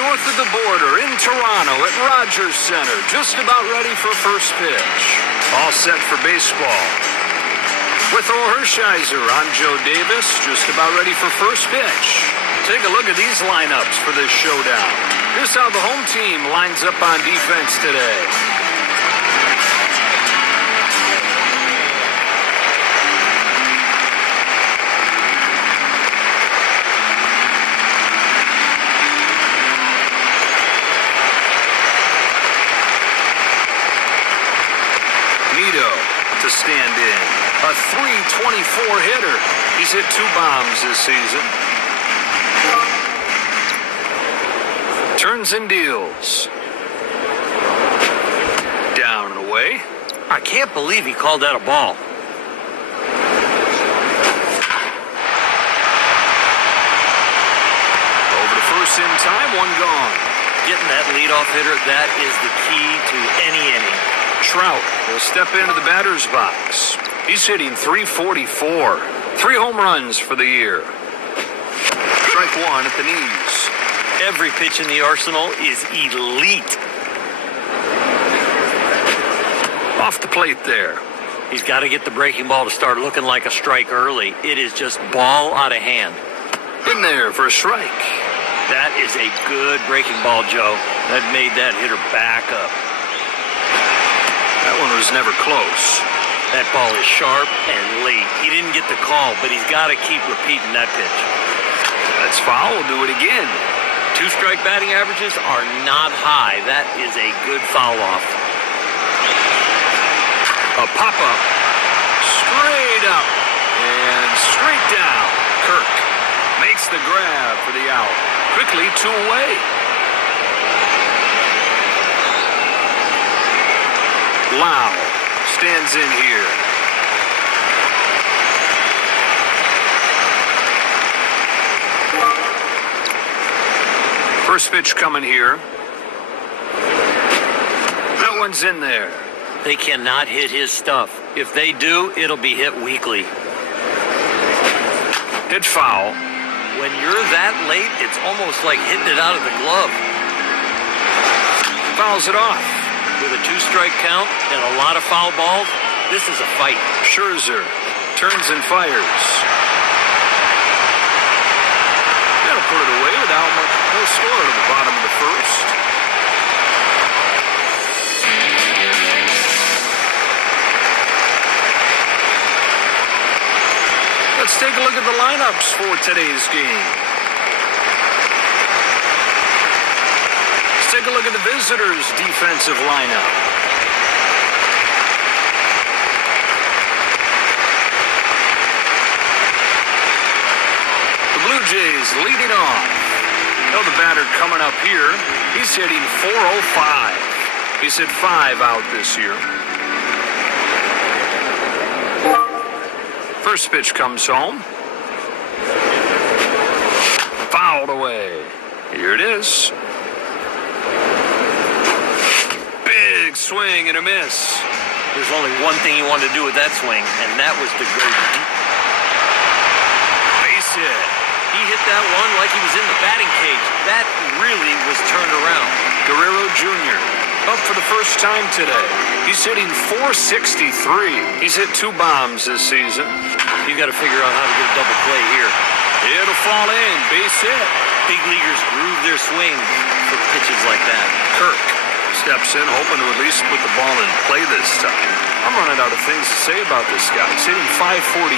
north of the border in Toronto at Rogers Center, just about ready for first pitch. All set for baseball. With Thor Hershiser, I'm Joe Davis, just about ready for first pitch. Take a look at these lineups for this showdown. Here's how the home team lines up on defense today. To stand in. A .324 hitter. He's hit 2 bombs this season. Turns and deals. Down and away. I can't believe he called that a ball. Over to first in time, 1 gone. Getting that leadoff hitter, that is the key to any inning. Trout will step into the batter's box. He's hitting .344. 3 home runs for the year. Strike 1 at the knees. Every pitch in the arsenal is elite. Off the plate there. He's got to get the breaking ball to start looking like a strike early. It is just ball out of hand. In there for a strike. That is a good breaking ball, Joe. That made that hitter back up. That one was never close. That ball is sharp and late. He didn't get the call, but he's got to keep repeating that pitch. That's foul. We'll do it again. 2 strike batting averages are not high. That is a good foul off. A pop-up. Straight up. And straight down. Kirk makes the grab for the out. Quickly 2 away. Lau stands in here. First pitch coming here. That one's in there. They cannot hit his stuff. If they do, it'll be hit weakly. Hit foul. When you're that late, it's almost like hitting it out of the glove. Fouls it off. With a 2-strike count and a lot of foul balls, this is a fight. Scherzer turns and fires. Gotta put it away without no score to the bottom of the first. Let's take a look at the lineups for today's game. Take a look at the visitors' defensive lineup. The Blue Jays leading off. Now the batter coming up here, he's hitting .405. He's hit 5 out this year. First pitch comes home. Fouled away. Here it is. Swing and a miss. There's only one thing he wanted to do with that swing, and that was to go deep. Base hit. He hit that one like he was in the batting cage. That really was turned around. Guerrero Jr. up for the first time today. He's hitting .463. He's hit 2 bombs this season. You got to figure out how to get a double play here. It'll fall in. Base hit. Big leaguers groove their swing for pitches like that. Kirk steps in, hoping to at least put the ball in play this time. I'm running out of things to say about this guy. He's hitting .548.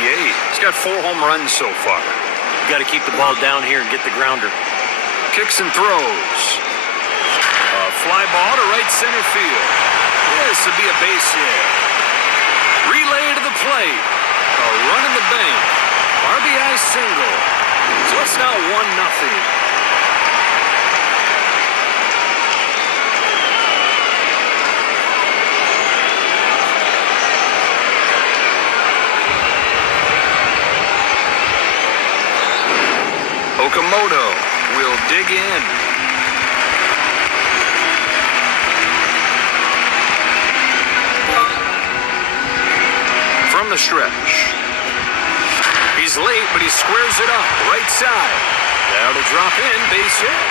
He's got 4 home runs so far. You got to keep the ball down here and get the grounder. Kicks and throws. A fly ball to right center field. This would be a base hit. Relay to the plate. A run in the bank. RBI single. So it's now 1-0. Okamoto will dig in. From the stretch. He's late, but he squares it up. Right side. That'll drop in. Base hit.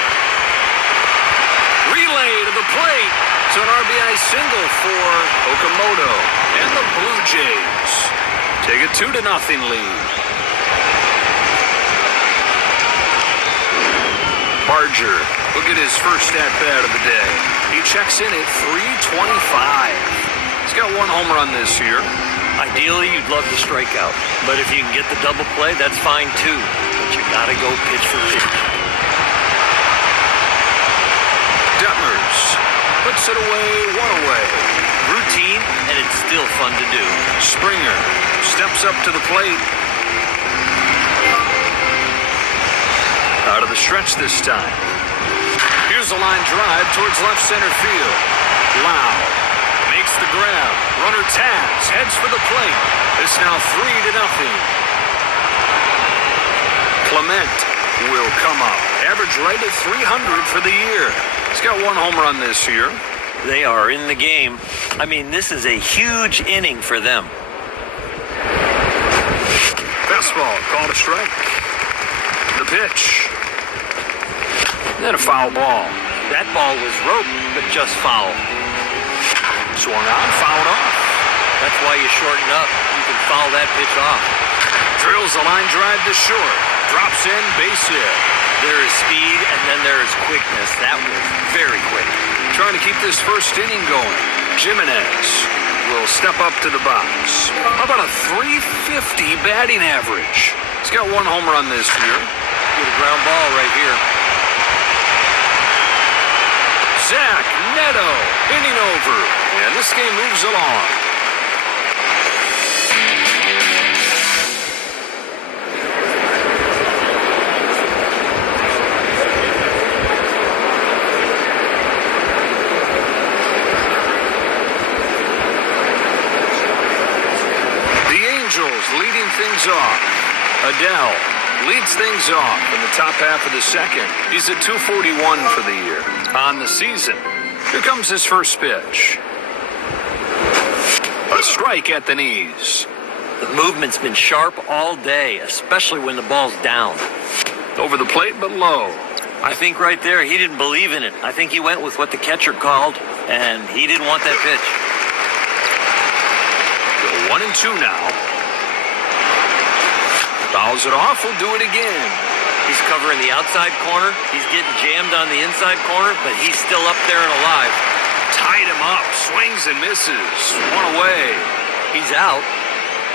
Relay to the plate. It's an RBI single for Okamoto. And the Blue Jays take a 2-0 lead. Barger will get his first at-bat of the day. He checks in at .325. He's got 1 home run this year. Ideally, you'd love to strike out. But if you can get the double play, that's fine too. But you gotta go pitch for pitch. Detmers puts it away, 1 away. Routine, and it's still fun to do. Springer steps up to the plate. Out of the stretch this time. Here's a line drive towards left center field. Lau makes the grab. Runner tags, heads for the plate. It's now 3-0. Clement will come up. Average right at 300 for the year. He's got 1 home run this year. They are in the game. I mean, this is a huge inning for them. Fastball, called a strike. The pitch. Then a foul ball. That ball was roped, but just foul. Swung on, fouled off. That's why you shorten up. You can foul that pitch off. Drills a line drive to short. Drops in, base hit. There is speed, and then there is quickness. That was very quick. Trying to keep this first inning going. Jimenez will step up to the box. How about a .350 batting average? He's got 1 home run this year. Get a ground ball right here. Zach Neto, inning over, and this game moves along. The Angels leading things off. Adele leads things off in the top half of the second. He's at .241 for the year. On the season, here comes his first pitch. A strike at the knees. The movement's been sharp all day, especially when the ball's down. Over the plate, but low. I think right there, he didn't believe in it. I think he went with what the catcher called, and he didn't want that pitch. Go 1-2 now. Fouls it off, will do it again. He's covering the outside corner. He's getting jammed on the inside corner, but he's still up there and alive. Tied him up, swings and misses. 1 away. He's out,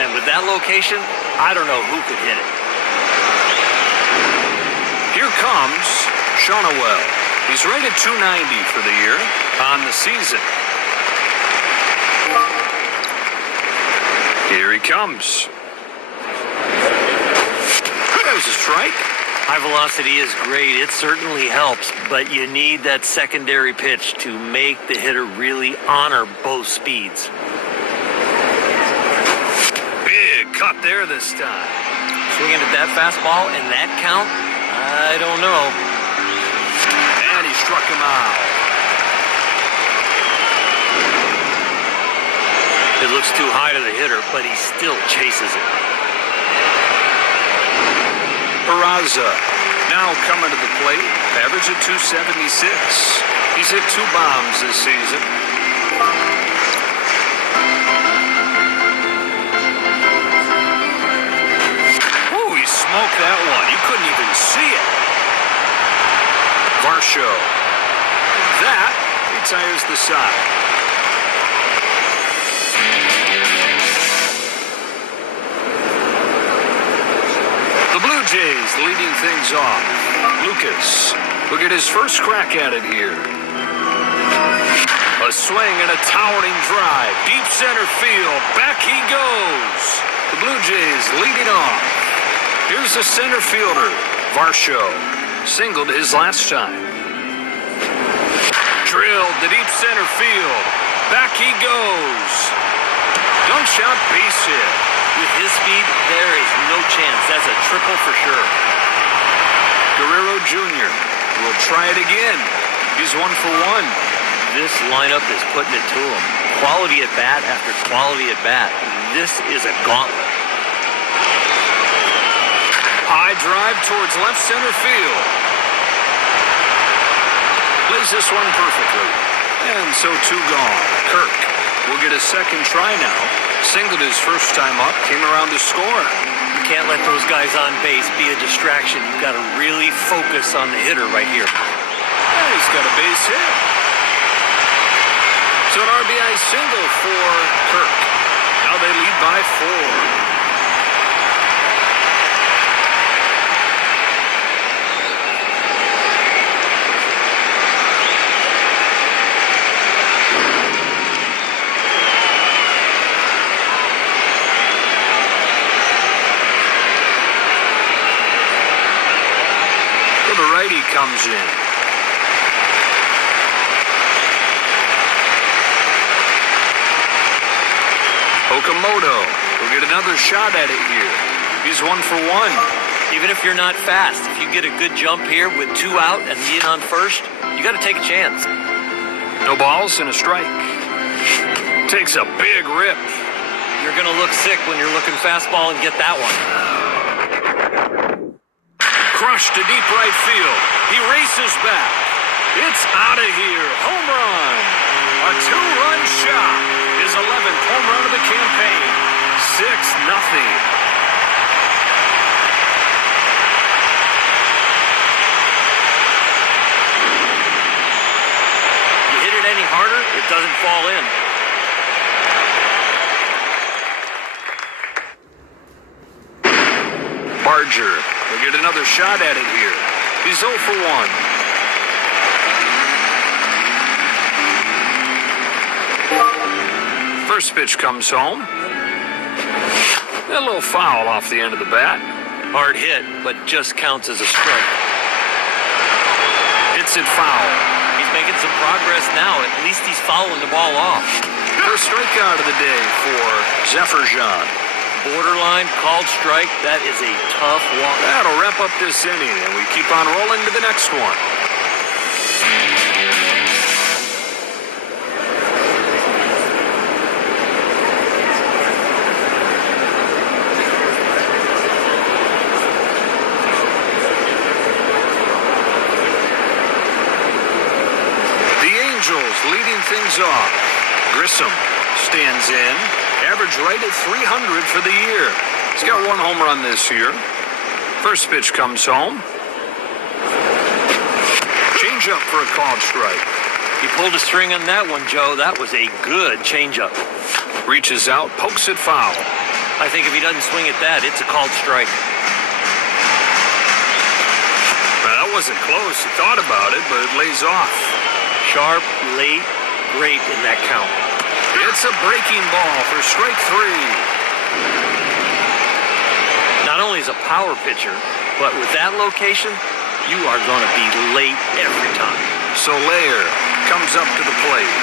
and with that location, I don't know who could hit it. Here comes Shonawell. He's rated .290 for the year. On the season. Here he comes. That was a strike. High velocity is great. It certainly helps, but you need that secondary pitch to make the hitter really honor both speeds. Big cut there this time. Swinging at that fastball and that count, I don't know. And he struck him out. It looks too high to the hitter, but he still chases it. Peraza now coming to the plate, average at .276. He's hit 2 bombs this season. Oh, he smoked that one. You couldn't even see it. Varsho. That retires the side. The Blue Jays leading things off. Lucas will get his first crack at it here. A swing and a towering drive. Deep center field. Back he goes. The Blue Jays leading off. Here's the center fielder, Varsho. Singled his last time. Drilled to deep center field. Back he goes. Dump shot, base hit. With his speed, there is no chance. That's a triple for sure. Guerrero Jr. will try it again. He's 1 for 1. This lineup is putting it to him. Quality at bat after quality at bat. This is a gauntlet. High drive towards left center field. plays this one perfectly. And so two gone. Kirk will get a second try now. Singled his first time up, came around to score. You can't let those guys on base be a distraction. You've got to really focus on the hitter right here. And he's got a base hit. So an RBI single for Kirk. Now they lead by 4. The righty comes in. Okamoto will get another shot at it here. He's 1 for 1. Even if you're not fast, if you get a good jump here with 2 out and the in on first, you got to take a chance. No balls and a strike. Takes a big rip. You're going to look sick when you're looking fastball and get that one. Crushed to deep right field. He races back. It's out of here. Home run. A 2-run shot. His 11th home run of the campaign. 6-0. You hit it any harder, it doesn't fall in. Barger will get another shot at it here. He's 0 for 1. First pitch comes home. A little foul off the end of the bat. Hard hit, but just counts as a strike. Hits it foul. He's making some progress now. At least he's fouling the ball off. First strikeout of the day for Zephyr-Jean. Borderline called strike. That is a tough walk. That'll wrap up this inning, and we keep on rolling to the next one. The Angels leading things off. Grissom stands in. Average right at 300 for the year. He's got 1 home run this year. First pitch comes home. Change up for a called strike. He pulled a string on that one, Joe. That was a good changeup. Reaches out, pokes it foul. I think if he doesn't swing at that, it's a called strike. Well, that wasn't close. He thought about it, but it lays off. Sharp, late, great in that count. It's a breaking ball for strike 3. Not only is a power pitcher, but with that location, you are going to be late every time. Soler comes up to the plate.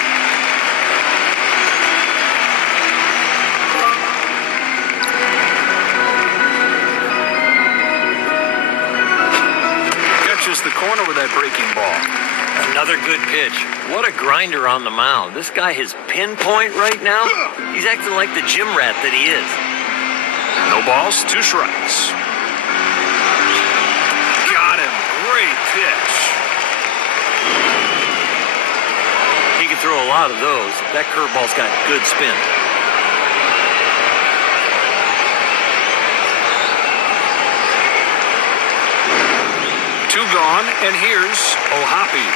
Catches the corner with that breaking ball. Another good pitch. What a grinder on the mound. This guy is pinpoint right now. He's acting like the gym rat that he is. No balls, 2 strikes. Got him. Great pitch. He can throw a lot of those. That curveball's got good spin. Two gone, and here's Ohapi,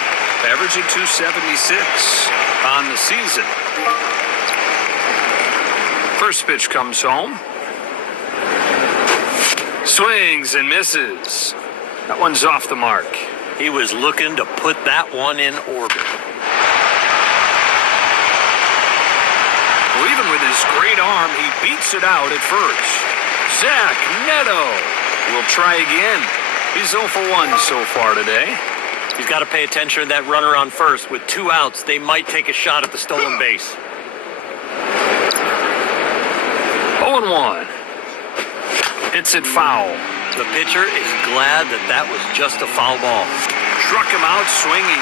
averaging 276 on the season. First pitch comes home. Swings and misses. That one's off the mark. He was looking to put that one in orbit. Well, even with his great arm, he beats it out at first. Zach Neto will try again. He's 0 for 1 so far today. He's got to pay attention to that runner on first. With 2 outs, they might take a shot at the stolen base. 0-1. Hits it foul. The pitcher is glad that that was just a foul ball. Struck him out swinging.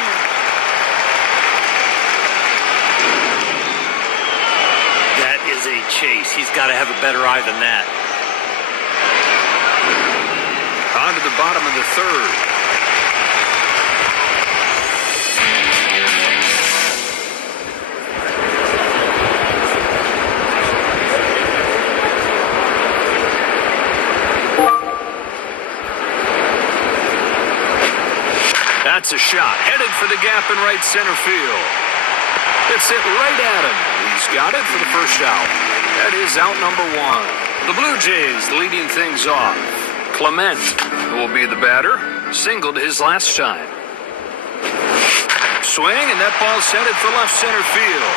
That is a chase. He's got to have a better eye than that. On to the bottom of the third. That's a shot. Headed for the gap in right center field. It's hit right at him. He's got it for the first out. That is out number one. The Blue Jays leading things off. Clement will be the batter. Singled his last time. Swing, and that ball's headed for left center field.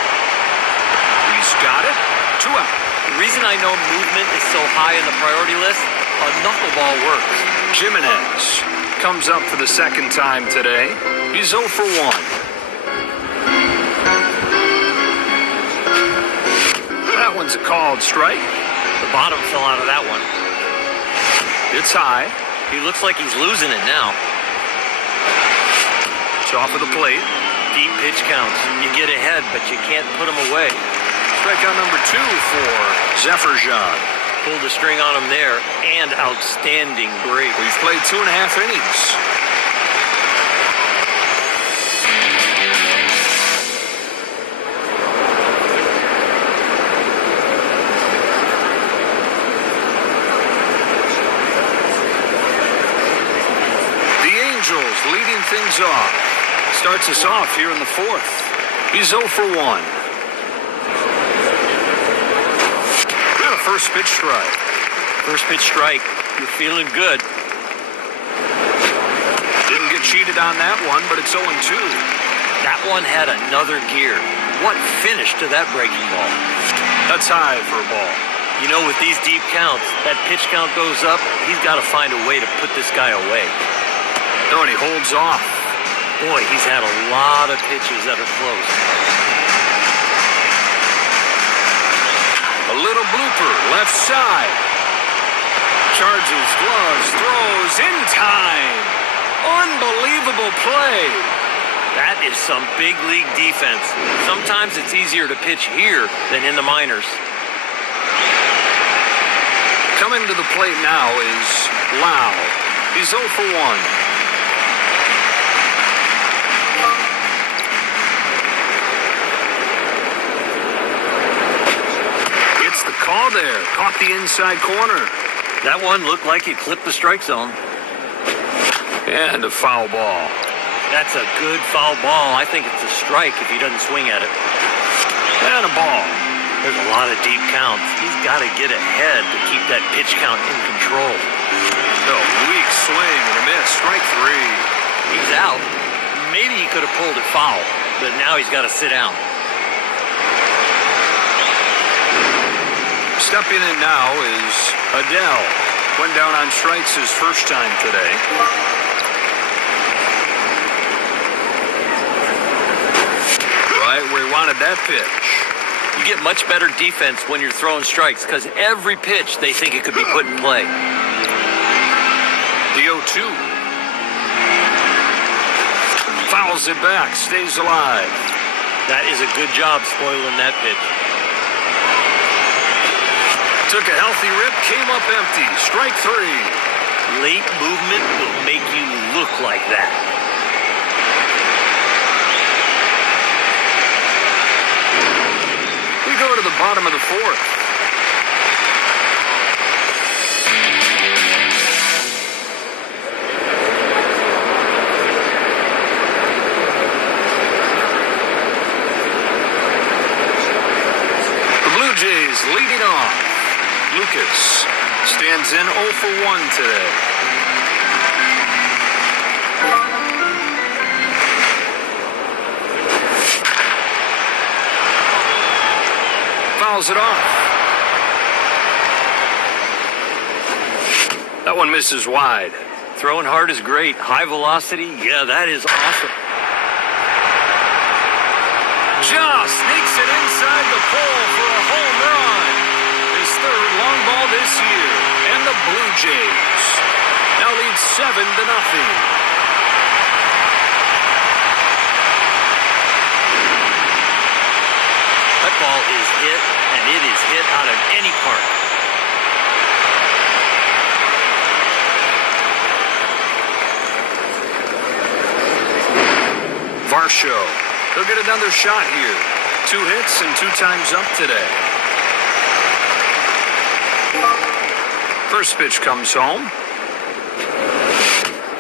He's got it. 2 out. The reason I know movement is so high in the priority list, a knuckleball works. Jimenez comes up for the second time today. He's 0 for 1. That one's a called strike. The bottom fell out of that one. It's high. He looks like he's losing it now. It's off of the plate. Deep pitch counts. You get ahead, but you can't put him away. Strikeout number 2 for Zephyr-Jean. Pulled the string on him there, and outstanding break. We've played 2.5 innings. The Angels leading things off. Starts us off here in the 4th. He's 0 for 1. First pitch strike. First pitch strike. You're feeling good. Didn't get cheated on that one, but it's 0-2. That one had another gear. What finish to that breaking ball. That's high for a ball. You know, with these deep counts, that pitch count goes up. He's got to find a way to put this guy away. No, and he holds off. Boy, he's had a lot of pitches that are close. A little blooper, left side. Charges, gloves, throws in time. Unbelievable play. That is some big league defense. Sometimes it's easier to pitch here than in the minors. Coming to the plate now is Lau. He's 0 for 1. Call there. Caught the inside corner. That one looked like it clipped the strike zone. And a foul ball. That's a good foul ball. I think it's a strike if he doesn't swing at it. And a ball. There's a lot of deep counts. He's got to get ahead to keep that pitch count in control. A weak swing and a miss. Strike 3. He's out. Maybe he could have pulled it foul, but now he's got to sit down. Stepping in now is Adele. Went down on strikes his first time today. Right where he wanted that pitch. You get much better defense when you're throwing strikes because every pitch they think it could be put in play. The 0-2. Fouls it back, stays alive. That is a good job spoiling that pitch. Took a healthy rip, came up empty. Strike 3. Late movement will make you look like that. We go to the bottom of the 4th. The Blue Jays leading off. Lucas stands in 0 for 1 today. Fouls it off. That one misses wide. Throwing hard is great. High velocity, yeah, that is awesome. Just sneaks it inside the pole for a home run. His third long ball this year. And the Blue Jays now lead 7-0. That ball is hit, and it is hit out of any park. Varsho. He'll get another shot here. 2 hits and 2 times up today. First pitch comes home.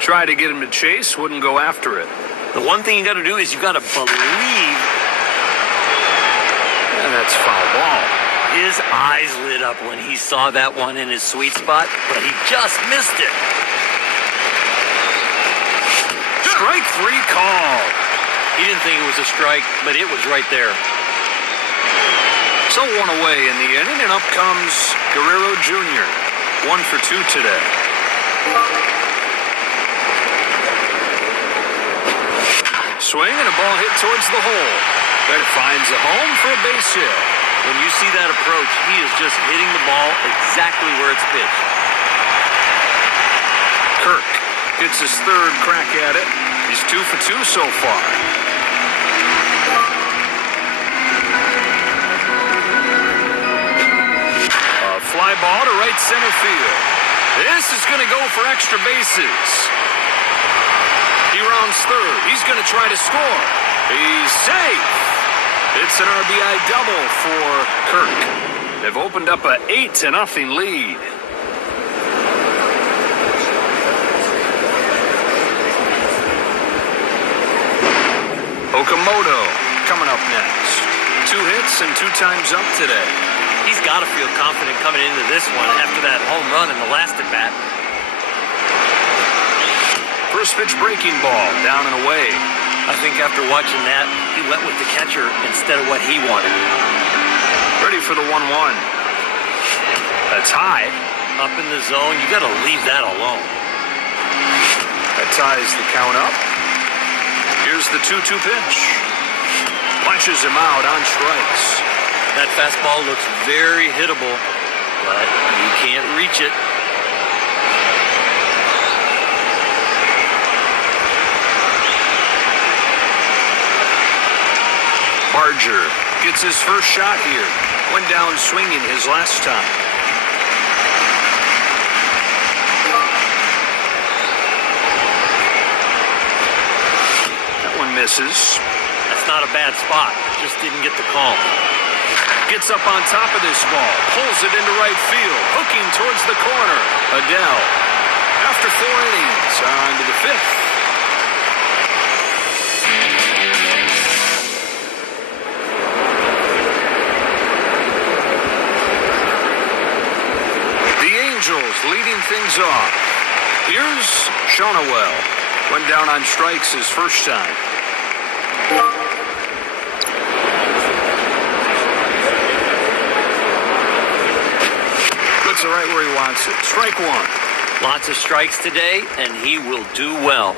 Tried to get him to chase, wouldn't go after it. The one thing you got to do is you got to believe. And that's foul ball. His eyes lit up when he saw that one in his sweet spot, but he just missed it. Strike 3 called. He didn't think it was a strike, but it was right there. So 1 away in the inning, and up comes Guerrero Jr. 1 for 2 today. Swing and a ball hit towards the hole. That finds a home for a base hit. When you see that approach, he is just hitting the ball exactly where it's pitched. Kirk gets his 3rd crack at it. He's 2 for 2 so far. A fly ball to right center field. This is going to go for extra bases. He rounds 3rd. He's going to try to score. He's safe. It's an RBI double for Kirk. They've opened up a 8-0 lead. Okamoto coming up next. 2 hits and 2 times up today. He's got to feel confident coming into this one after that home run in the last at-bat. First pitch breaking ball, down and away. I think after watching that, he went with the catcher instead of what he wanted. Ready for the 1-1. That's high. Up in the zone, you got to leave that alone. That ties the count up. Here's the 2-2 pitch. Punches him out on strikes. That fastball looks very hittable, but you can't reach it. Barger gets his first shot here. Went down swinging his last time. That one misses. That's not a bad spot. Just didn't get the call. Gets up on top of this ball. Pulls it into right field. Hooking towards the corner. Adele. After 4 innings, on to the 5th. Leading things off. Here's Shonawell. Went down on strikes his first time. Puts it right where he wants it. Strike 1. Lots of strikes today, and he will do well.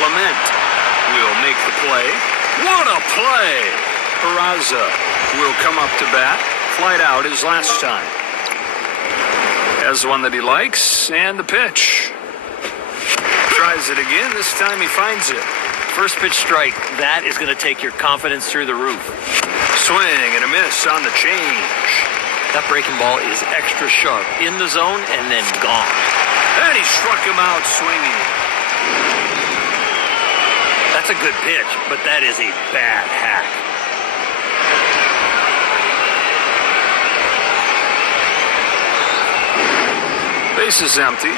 Clement will make the play. What a play! Peraza will come up to bat. Flied out his last time. Has the one that he likes, and the pitch. Tries it again. This time he finds it. First pitch strike. That is going to take your confidence through the roof. Swing and a miss on the change. That breaking ball is extra sharp. In the zone and then gone. And he struck him out swinging. That's a good pitch, but that is a bad hack. Base is empty.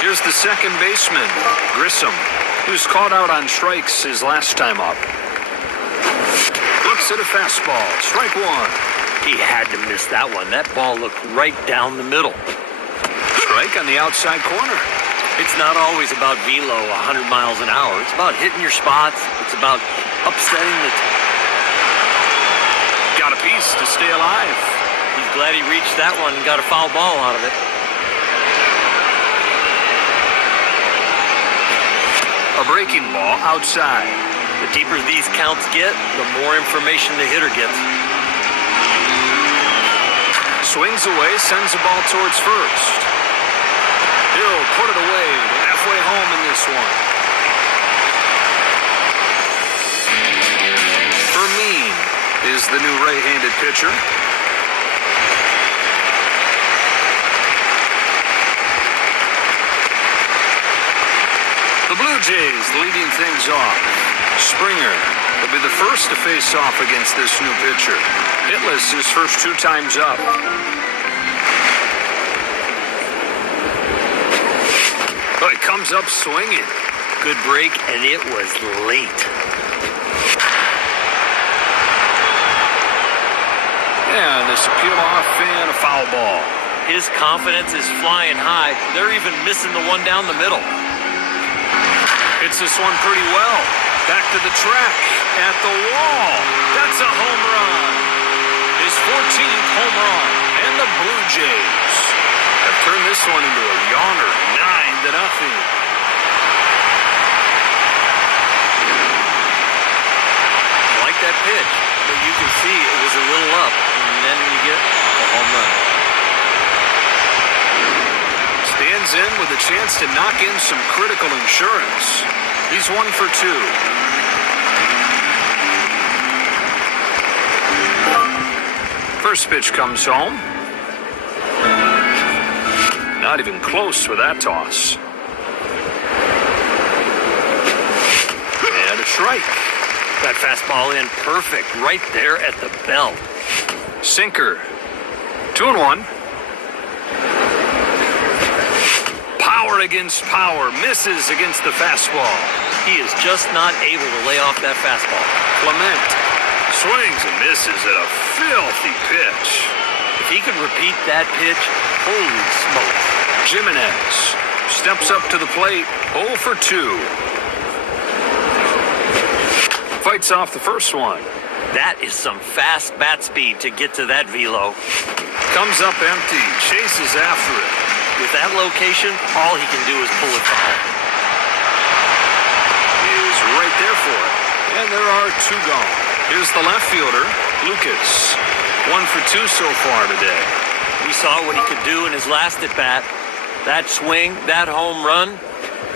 Here's the second baseman, Grissom, who's caught out on strikes his last time up. Looks at a fastball. Strike 1. He had to miss that one. That ball looked right down the middle. Strike on the outside corner. It's not always about velo 100 miles an hour. It's about hitting your spots. It's about upsetting the... Got a piece to stay alive. He's glad he reached that one and got a foul ball out of it. A breaking ball outside. The deeper these counts get, the more information the hitter gets. Swings away, sends the ball towards first. He'll put it away, halfway home in this one. Fermin is the new right-handed pitcher. The Blue Jays leading things off. Springer He'll be the first to face off against this new pitcher. Hitless his first 2 times up. Oh, he comes up swinging. Good break, and it was late. And this will peel off and a foul ball. His confidence is flying high. They're even missing the one down the middle. Hits this one pretty well. Back to the track, at the wall. That's a home run. His 14th home run. And the Blue Jays have turned this one into a yawner, 9-0. I like that pitch, but you can see it was a little up, and then you get a home run. Stands in with a chance to knock in some critical insurance. He's 1 for 2. First pitch comes home. Not even close with that toss. And a strike. That fastball in perfect right there at the belt. Sinker. 2-1. Power against power. Misses against the fastball. He is just not able to lay off that fastball. Clement swings and misses at a filthy pitch. If he could repeat that pitch, holy smokes. Jimenez steps up to the plate. 0 for 2. Fights off the first one. That is some fast bat speed to get to that velo. Comes up empty. Chases after it. With that location, all he can do is pull it foul. He is right there for it. And there are 2 gone. Here's the left fielder, Lucas. 1 for 2 so far today. We saw what he could do in his last at-bat. That swing, that home run,